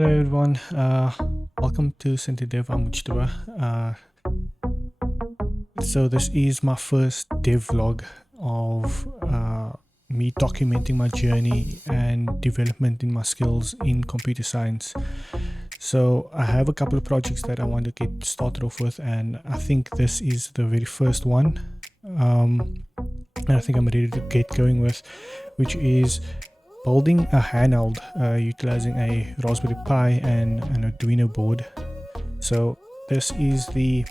Hello everyone, welcome to Dev. I'm Mujtaba. So this is my first devlog of me documenting my journey and development in my skills in computer science. So I have a couple of projects that I want to get started off with, and I think this is the very first one. And I think I'm ready to get going with, which is building a handheld utilizing a Raspberry Pi and an Arduino board. So this is the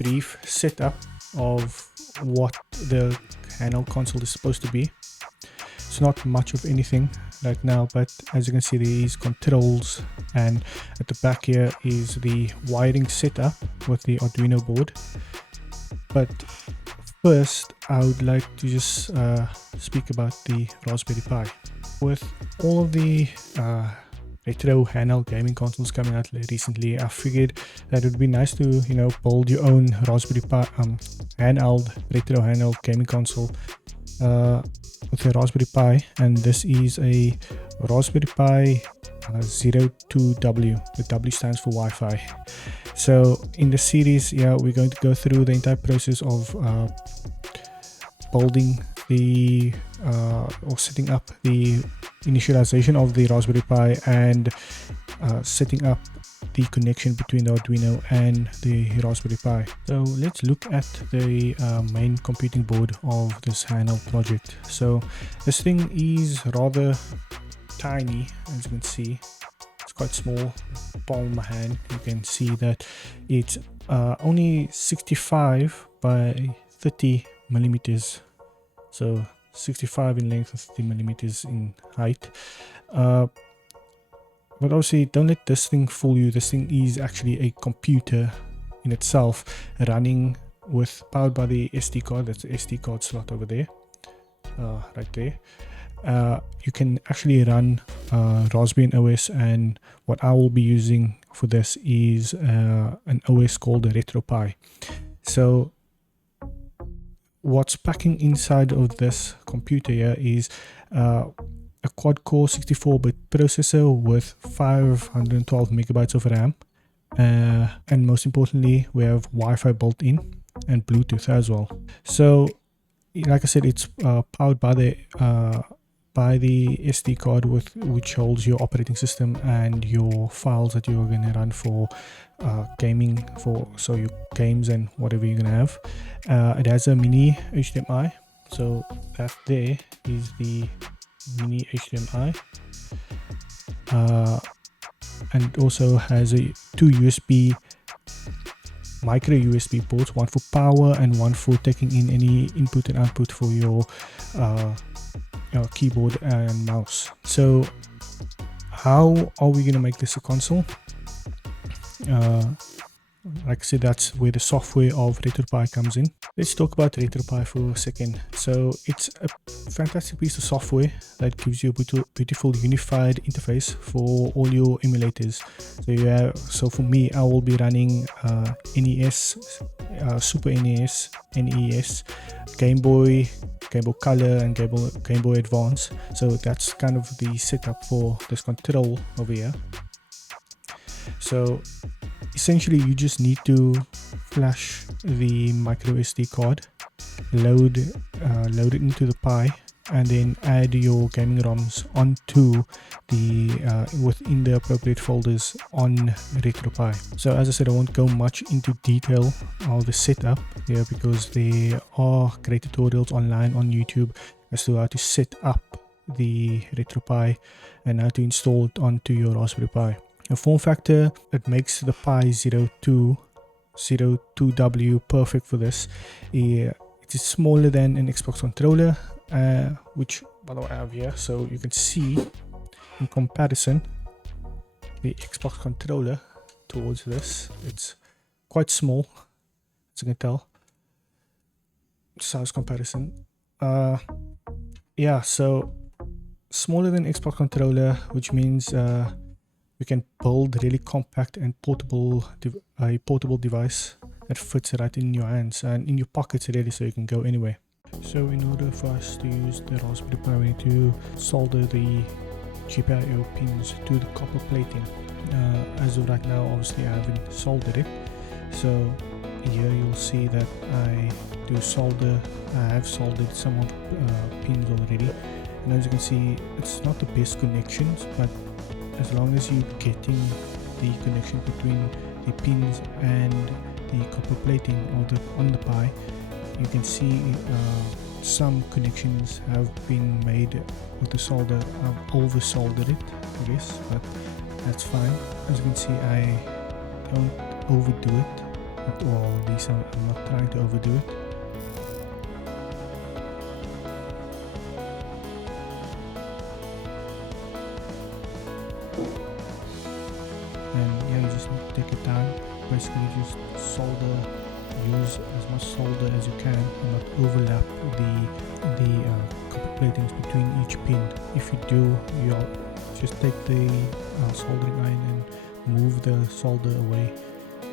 brief setup of what the handheld console is supposed to be. It's not much of anything right now, but as you can see, there is controls, and at the back here is the wiring setup with the Arduino board. But first, I would like to just speak about the Raspberry Pi. With all of the retro handheld gaming consoles coming out recently, I figured that it would be nice to, build your own Raspberry Pi retro handheld gaming console with a Raspberry Pi, and this is a Raspberry Pi 02W. The W stands for Wi-Fi. So in the series, we're going to go through the entire process of building the or setting up the initialization of the Raspberry Pi and setting up the connection between the Arduino and the Raspberry Pi. So let's look at the main computing board of this handheld project. So this thing is rather tiny, as you can see. It's quite small, palm of my hand. You can see that it's only 65 by 30 millimeters. So 65 in length and 30 millimeters in height. But obviously, don't let this thing fool you. This thing is actually a computer in itself, running powered by the SD card. That's the SD card slot over there, right there. You can actually run Raspbian OS, and what I will be using for this is an OS called RetroPie. So what's packing inside of this computer here is a quad-core 64-bit processor with 512 megabytes of RAM, and most importantly, we have Wi-Fi built in and Bluetooth as well. So, like I said, it's powered by the SD card which holds your operating system and your files that you're going to run for gaming, so your games and whatever you're going to have. It has a mini HDMI, so that there is the mini HDMI, and it also has two micro USB ports, one for power and one for taking in any input and output for your keyboard and mouse. So how are we going to make this a console? Like I said, that's where the software of RetroPie comes in. Let's talk about RetroPie for a second. So it's a fantastic piece of software that gives you a beautiful unified interface for all your emulators. So for me, I will be running NES, Super NES, NES, Game Boy Color, and Game Boy Advance. So that's kind of the setup for this control over here. So essentially, you just need to flash the micro SD card, load it into the Pi, and then add your gaming ROMs onto within the appropriate folders on RetroPie. So as I said, I won't go much into detail of the setup here because there are great tutorials online on YouTube as to how to set up the RetroPie and how to install it onto your Raspberry Pi. A form factor, it makes the Pi 02W perfect for this. It is smaller than an Xbox controller, which by the way I have here. So you can see in comparison the Xbox controller towards this. It's quite small, as you can tell. Size comparison. So smaller than Xbox controller, which means we can build really compact and portable device that fits right in your hands and in your pockets really, so you can go anywhere. So in order for us to use the Raspberry Pi, we need to solder the GPIO pins to the copper plating. As of right now, obviously I haven't soldered it, so here you'll see that I do solder. I have soldered some of the pins already, and as you can see, it's not the best connections, but as long as you're getting the connection between the pins and the copper plating on the Pi, you can see some connections have been made with the solder. I've over soldered it, I guess, but that's fine. As you can see, I don't overdo it at all. I'm not trying to overdo it. And yeah, you just need to take it down. Basically just solder, use as much solder as you can and not overlap the copper platings between each pin. If you do, you'll just take the soldering iron and move the solder away.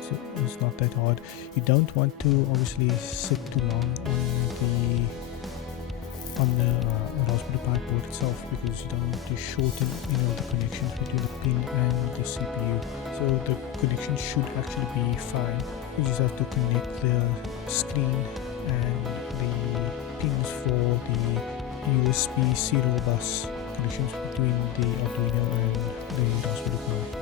So it's not that hard. You don't want to obviously sit too long on the Raspberry Pi board itself, because you don't want to shorten the connections between the pin and the CPU. So the connection should actually be fine. You just have to connect the screen and the pins for the USB serial bus connections between the Arduino and the Raspberry Pi.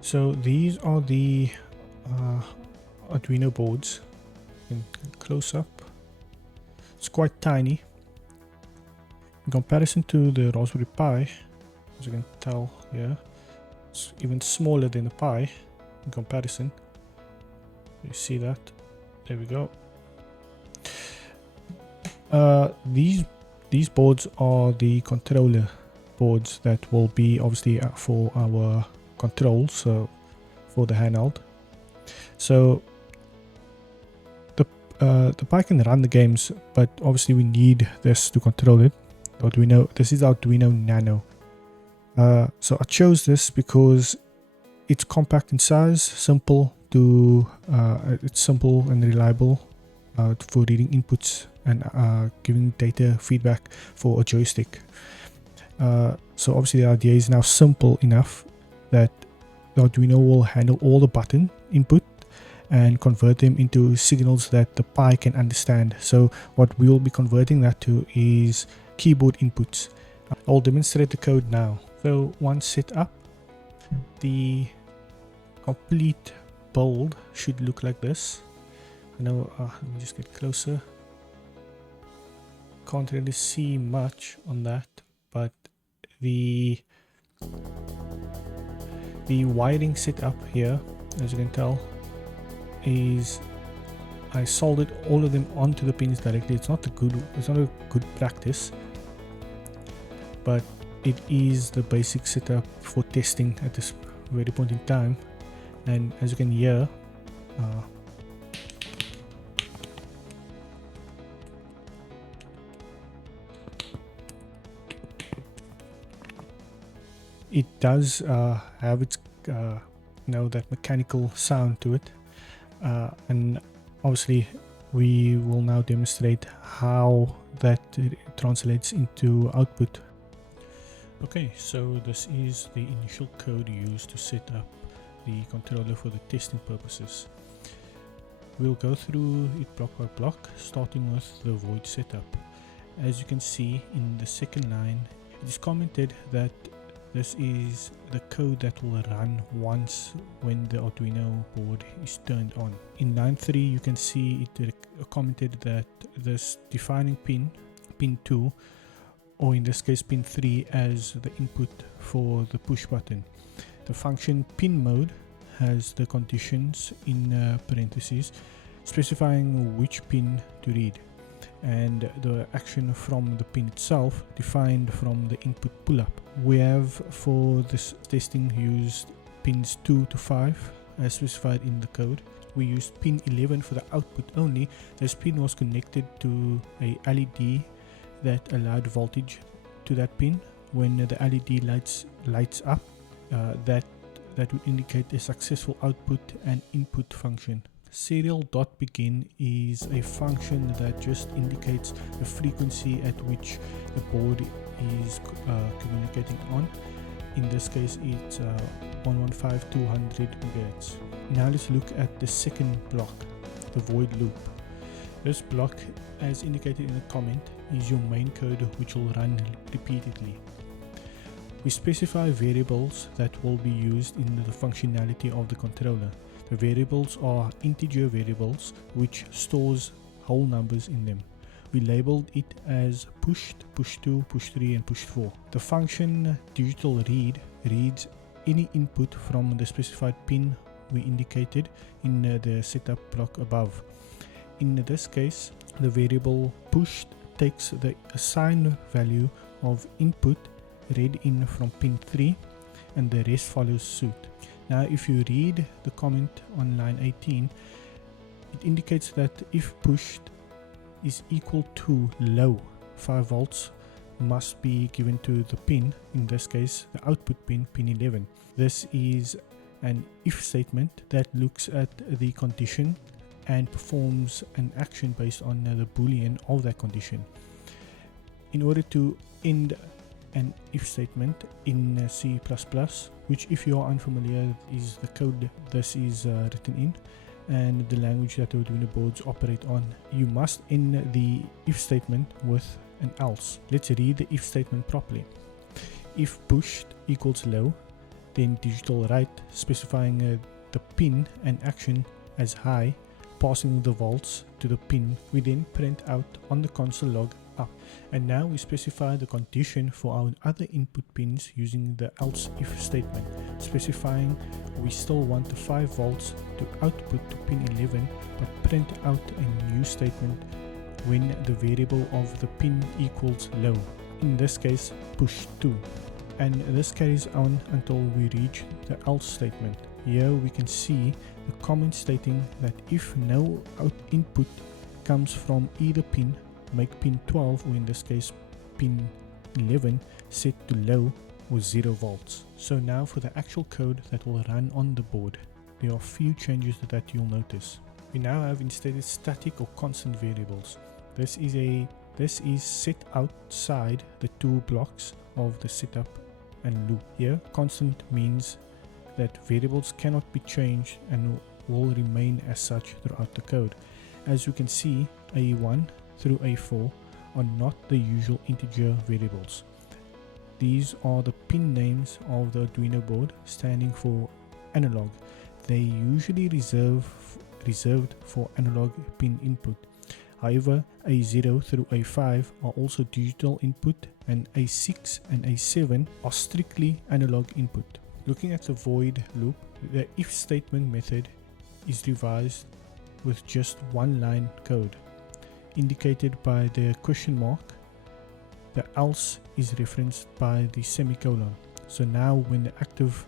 So these are the Arduino boards. In close up, it's quite tiny in comparison to the Raspberry Pi. As you can tell here, it's even smaller than the Pi in comparison. You see that? There we go. These boards are the controller boards that will be obviously for our controls, so for the handheld. So the Pi can run the games, but obviously we need this to control it. This is Arduino Nano. So I chose this because it's compact in size, simple it's simple and reliable for reading inputs and giving data feedback for a joystick. So obviously the idea is now simple enough that the Arduino will handle all the button input and convert them into signals that the Pi can understand. So what we will be converting that to is keyboard inputs. I'll demonstrate the code now. So once set up, the complete build should look like this. I know, let me just get closer. Can't really see much on that, but the wiring setup here, as you can tell, is I soldered all of them onto the pins directly. It's not a good practice, but it is the basic setup for testing at this very point in time. And as you can hear, it does have its that mechanical sound to it, and obviously we will now demonstrate how that translates into output. Okay, so this is the initial code used to set up the controller for the testing purposes. We'll go through it block by block, starting with the void setup. As you can see in the second line, it is commented that this is the code that will run once when the Arduino board is turned on. In line 3, you can see it commented that this defining pin 2, or in this case pin 3, as the input for the push button. The function pin mode has the conditions in parentheses specifying which pin to read, and the action from the pin itself defined from the input pull-up. We have for this testing used pins 2 to 5 as specified in the code. We used pin 11 for the output only. This pin was connected to a LED that allowed voltage to that pin. When the LED lights up, that would indicate a successful output and input function. Serial.begin is a function that just indicates the frequency at which the board is communicating on. In this case, it's 115/200 MHz. Now let's look at the second block, the void loop. This block, as indicated in the comment, is your main code which will run repeatedly. We specify variables that will be used in the functionality of the controller. The variables are integer variables which stores whole numbers in them. We labeled it as pushed, push2, push3 and push4. The function digital read reads any input from the specified pin we indicated in the setup block above. In this case, the variable pushed takes the assigned value of input read in from pin 3 and the rest follows suit. Now if you read the comment on line 18, it indicates that if pushed is equal to low, 5 volts must be given to the pin, in this case the output pin, pin 11. This is an if statement that looks at the condition and performs an action based on the boolean of that condition. In order to end an if statement in C++, which if you are unfamiliar is the code this is written in and the language that the Arduino boards operate on, you must end the if statement with an else. Let's read the if statement properly. If pushed equals low, then digital write specifying the pin and action as high, passing the volts to the pin. We then print out on the console log up. And now we specify the condition for our other input pins using the else if statement, specifying we still want the 5 volts to output to pin 11, but print out a new statement when the variable of the pin equals low, in this case push 2. And this carries on until we reach the else statement. Here we can see the comment stating that if no input comes from either pin, make pin 12, or in this case pin 11, set to low or 0 volts. So now for the actual code that will run on the board, there are a few changes that you'll notice. We now have instead static or constant variables. This is set outside the two blocks of the setup and loop. Here constant means that variables cannot be changed and will remain as such throughout the code. As you can see, A1 through A4 are not the usual integer variables. These are the pin names of the Arduino board, standing for analog. They usually reserved for analog pin input. However, A0 through A5 are also digital input, and A6 and A7 are strictly analog input. Looking at the void loop, the if statement method is revised with just one line code, indicated by the question mark. The else is referenced by the semicolon. So now when active,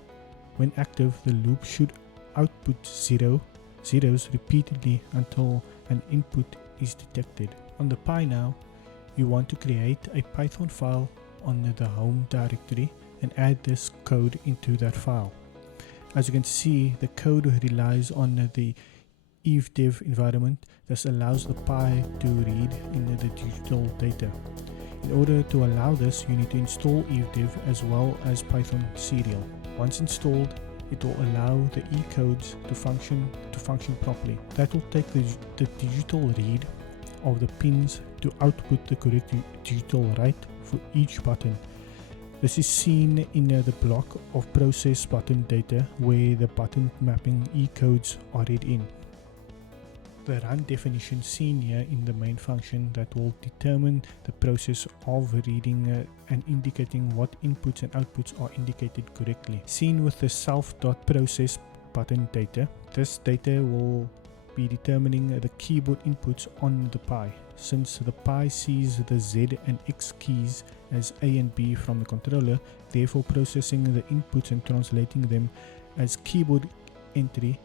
the loop should output zeros repeatedly until an input is detected. On the Pi now, you want to create a Python file on the home directory and add this code into that file. As you can see, the code relies on the evdev environment. This allows the Pi to read in the digital data. In order to allow this, you need to install evdev as well as Python serial. Once installed, it will allow the E-codes to function properly. That will take the digital read of the pins to output the correct digital write for each button. This is seen in the block of process button data where the button mapping E-codes are read in. The run definition seen here in the main function that will determine the process of reading and indicating what inputs and outputs are indicated correctly. Seen with the self.process button data. This data will be determining the keyboard inputs on the Pi. Since the Pi sees the Z and X keys as A and B from the controller, therefore processing the inputs and translating them as keyboard entry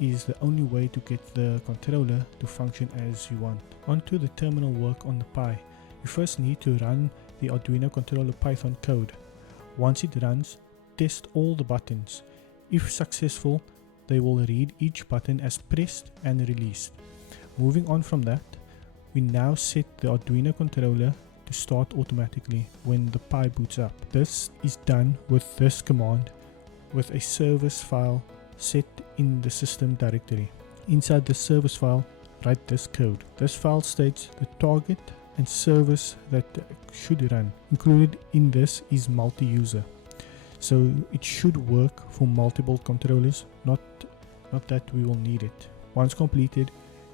is the only way to get the controller to function as you want. Onto the terminal work on the Pi. You first need to run the Arduino controller Python code. Once it runs, test all the buttons. If successful, they will read each button as pressed and released. Moving on from that, we now set the Arduino controller to start automatically when the Pi boots up. This is done with this command with a service file set in the system directory. Inside the service file, write this code. This file states the target and service that should run. Included in this is multi-user, so it should work for multiple controllers, not that we will need it. Once completed,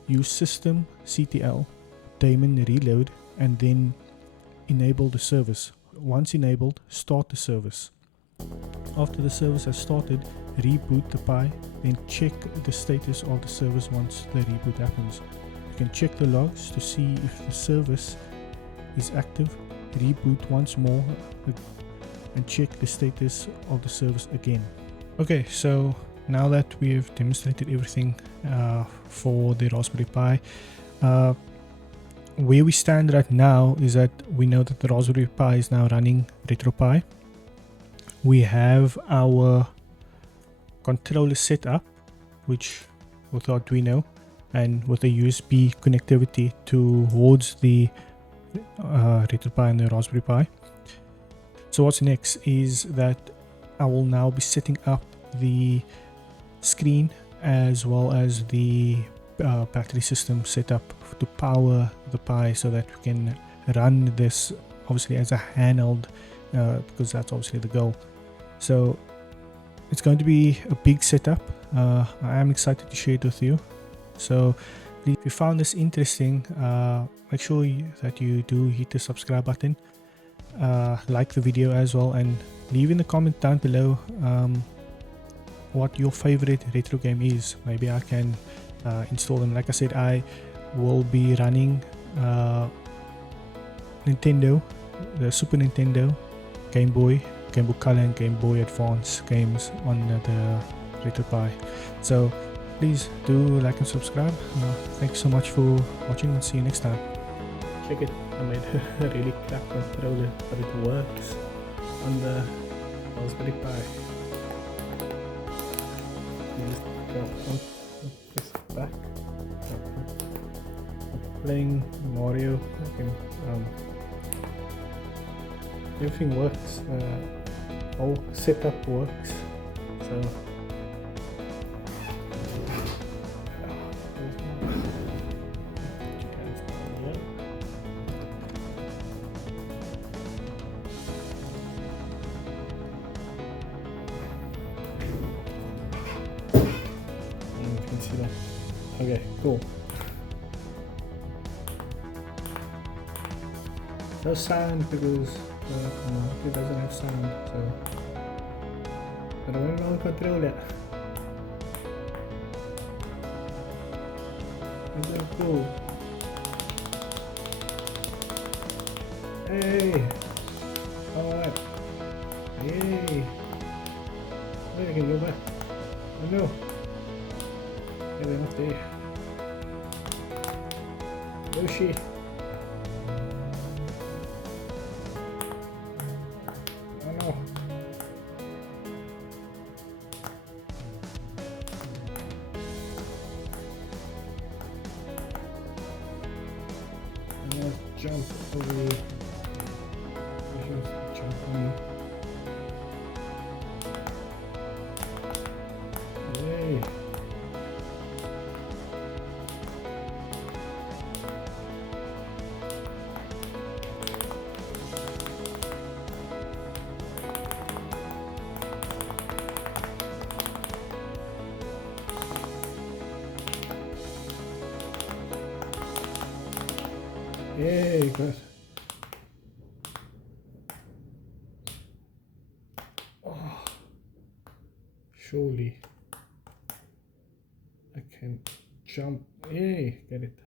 use systemctl daemon reload and then enable the service. Once enabled, start the service. After the service has started, reboot the Pi, then check the status of the service once the reboot happens. You can check the logs to see if the service is active, reboot once more and check the status of the service again. Okay, so now that we've demonstrated everything for the Raspberry Pi, where we stand right now is that we know that the Raspberry Pi is now running RetroPie. We have our controller set up, which with Arduino and with a USB connectivity towards the RetroPie and the Raspberry Pi. So what's next is that I will now be setting up the screen as well as the battery system setup to power the Pi so that we can run this obviously as a handheld, because that's obviously the goal. So it's going to be a big setup. I am excited to share it with you. So if you found this interesting, make sure that you do hit the subscribe button, like the video as well, and leave in the comment down below what your favorite retro game is. Maybe I can install them. Like I said, I will be running Nintendo, the Super Nintendo, Game Boy Color and Game Boy Advance games on the RetroPie. So please do like and subscribe. Thanks so much for watching and see you next time. Check it, I made a really crap controller, but it works on the Raspberry Pi. Just go this back. Playing Mario. Everything works. Whole setup works. So okay, cool. No sound because it doesn't have sound, so I don't know how to control it. It's so cool. Hey! Alright. Yay! Oh, I can go back. Oh no! Yeah, they're not there. Yoshi! Oh no! I'm gonna jump over. Jump on. Yay! Yay, good. Oh, surely. jump. Yay, get it.